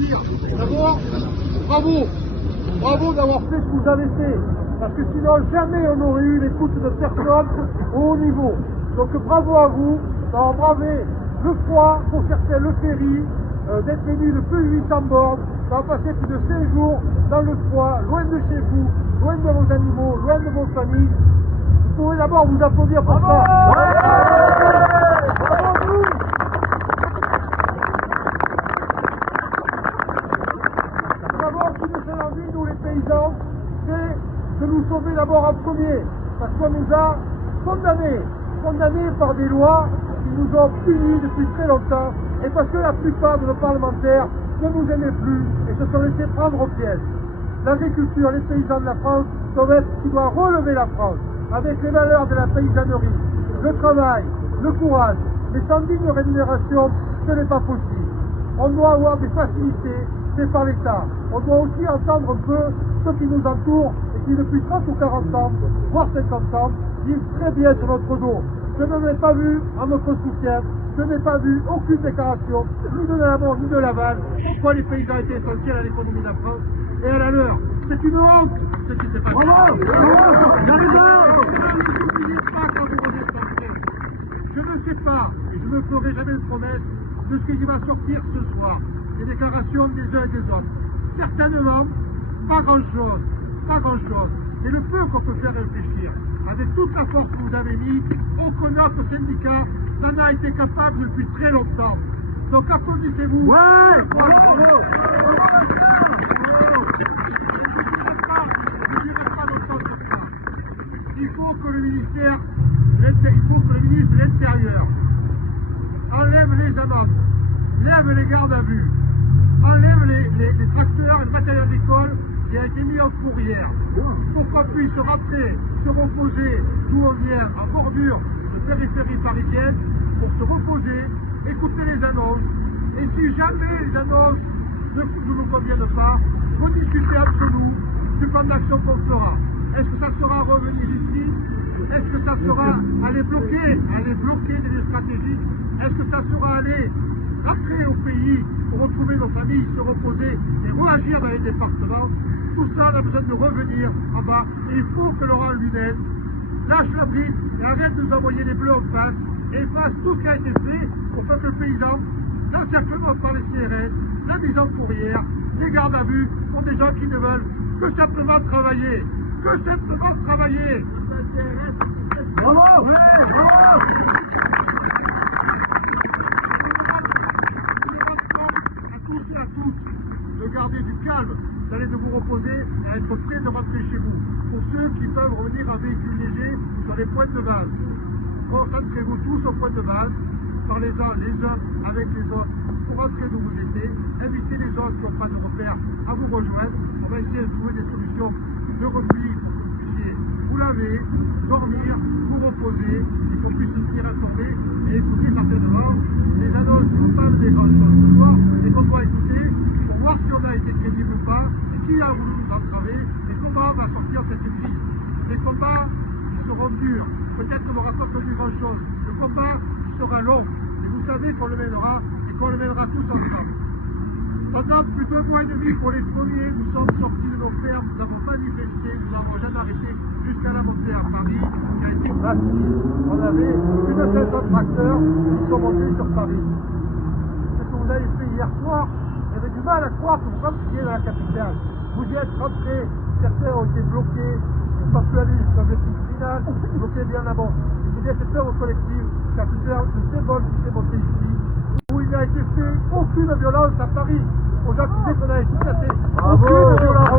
dire, d'abord, bravo. Bravo d'avoir fait ce que vous avez fait. Parce que sinon, jamais on aurait eu l'écoute de personne au haut niveau. Donc bravo à vous d'avoir bravé le froid, pour certains le ferry, d'être venu de plus de 800 bornes, d'avoir passé plus de 5 jours dans le froid, loin de chez vous, loin de vos animaux, loin de vos familles. Vous pouvez d'abord vous applaudir pour ça. Bravo à vous. D'abord, ce qui nous fait envie, nous les paysans, c'est de nous sauver d'abord en premier, parce qu'on nous a condamnés par des lois qui nous ont punis depuis très longtemps, et parce que la plupart de nos parlementaires ne nous aimaient plus et se sont laissés prendre au piège. L'agriculture, les paysans de la France doivent être ce qui doit relever la France, avec les valeurs de la paysannerie, le travail, le courage, mais sans digne rémunération, ce n'est pas possible. On doit avoir des facilités, c'est par l'État. On doit aussi entendre un peu ceux qui nous entourent et qui depuis 30 ou 40 ans, voire 50 ans, vivent très bien sur notre dos. Je ne l'ai pas vu en notre soutien, je n'ai pas vu aucune déclaration, ni de l'amont ni de l'aval, pourquoi les paysans étaient essentiels à l'économie de la France et à la leur. C'est une honte ce qui s'est passé. Je ne sais pas, et je ne ferai jamais de promesse, de ce qui va sortir ce soir, les déclarations des uns et des autres. Certainement, pas grand-chose, mais le peu qu'on peut faire réfléchir, avec toute la force que vous avez mis, aucun autre syndicat n'en a été capable depuis très longtemps. Donc applaudissez-vous. Ouais, il faut que le ministre de l'Intérieur enlève les amendes, lève les gardes à vue, enlève les tracteurs et le matériel agricole qui a été mis en fourrière, pour qu'on puisse rentrer, se reposer, d'où on vient, en bordure de périphérie parisienne, pour se reposer, écouter les annonces, et si jamais les annonces ne nous conviennent pas, vous discutez entre nous du plan d'action qu'on fera. Est-ce que ça sera revenir ici? Est-ce que ça sera aller bloquer des lieux stratégiques? Est-ce que ça sera aller rentrer au pays pour retrouver nos familles, se reposer et réagir dans les départements? Tout ça, on a besoin de revenir en bas. Et il faut que Laurent lui-même lâche la bride et arrête de nous envoyer les bleus en face et fasse tout ce qui a été fait au peuple paysan, l'encerclement par les CRS, la mise en fourrière, les gardes à vue pour des gens qui ne veulent que simplement travailler. Que simplement travailler. Bravo! Bravo! À tous, de garder du calme, d'aller de vous reposer et à être prêts de rentrer chez vous. Pour ceux qui peuvent revenir en véhicule léger sur les points de base, concentrez-vous tous au point de base, parlez-en les uns avec les autres pour rentrer d'où vous étiez, invitez les autres qui n'ont pas de repères à vous rejoindre. On va essayer de trouver des solutions de repli, vous laver, dormir, vous reposer, et qu'on puisse se tenir informé et écouter certainement les annonces qui nous parlent des grandes choses ce soir et qu'on doit écouter pour voir si on a été crédible ou pas, et qui a voulu nous entraver, et comment on va sortir de cette crise. Les combats seront durs, peut-être qu'on n'aura pas connu grand-chose, le combat sera long, et vous savez qu'on le mènera, et qu'on le mènera tous ensemble. Pendant plus d'un mois et demi pour les premiers, nous sommes sortis de nos fermes, nous avons manifesté, nous n'avons jamais arrêté jusqu'à la montée à Paris, qui a été massive. On avait plus de 500 tracteurs qui sont montés sur Paris. Ce que vous avez fait hier soir, j'avais du mal à croire que vous rentriez dans la capitale. Vous y êtes rentrés, certains ont été bloqués, ils ne peuvent plus aller jusqu'à l'objectif final, bloqués bien avant. Il y a cette œuvre collective, qui a pu faire le symbole qui s'est monté ici, où il n'a été fait aucune violence à Paris. Aux gens qui disaient qu'on avait tout cassé. Aucune violence.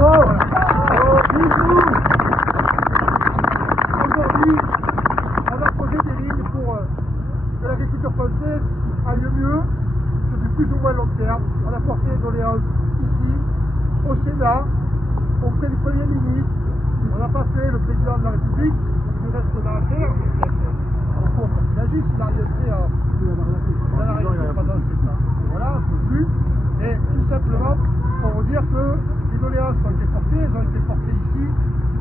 Aujourd'hui, on a posé des lignes pour que l'agriculture française aille mieux, sur du plus ou moins long terme. On a porté des doléances ici, au Sénat, auprès du Premier ministre. On n'a pas fait le président de la République, il reste dans la terre. Il a juste, il a rien fait pendant ce temps. Voilà, un peu plus. Et tout simplement, pour vous dire que les doléances ont été portées, elles ont été portées ici,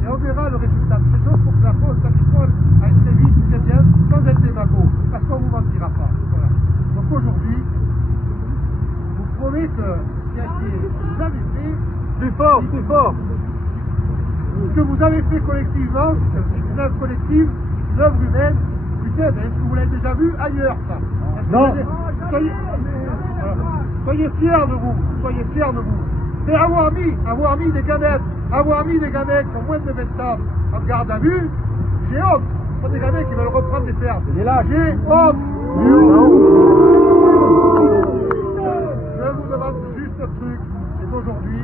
et on verra le résultat de ces choses pour que la France agricole aille très vite, très bien, sans être démago, parce qu'on ne vous mentira pas. Voilà. Donc aujourd'hui, je vous promets que vous avez fait, Plus fort, plus fort. ce que vous avez fait collectivement, c'est une œuvre collective, une œuvre humaine. Putain, est-ce que vous l'avez déjà vu ailleurs, ça? Non. Soyez fiers de vous, soyez fiers de vous. C'est avoir mis des gamètes qui ont moins de 20 ans en garde à vue, j'ai honte. Pas des gamètes qui veulent reprendre des fermes. J'ai honte. Je vous demande juste un truc, c'est qu'aujourd'hui,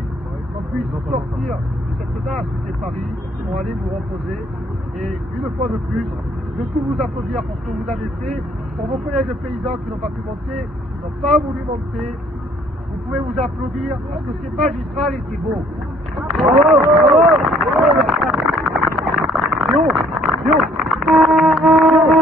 qu'on puisse sortir de cette nasse qui est Paris pour aller nous reposer. Et une fois de plus, de tout vous applaudir pour ce que vous avez fait, pour vos collègues paysans qui n'ont pas pu monter, qui n'ont pas voulu monter. Vous pouvez vous applaudir parce que c'est magistral et c'est beau. Bravo, bravo, bravo.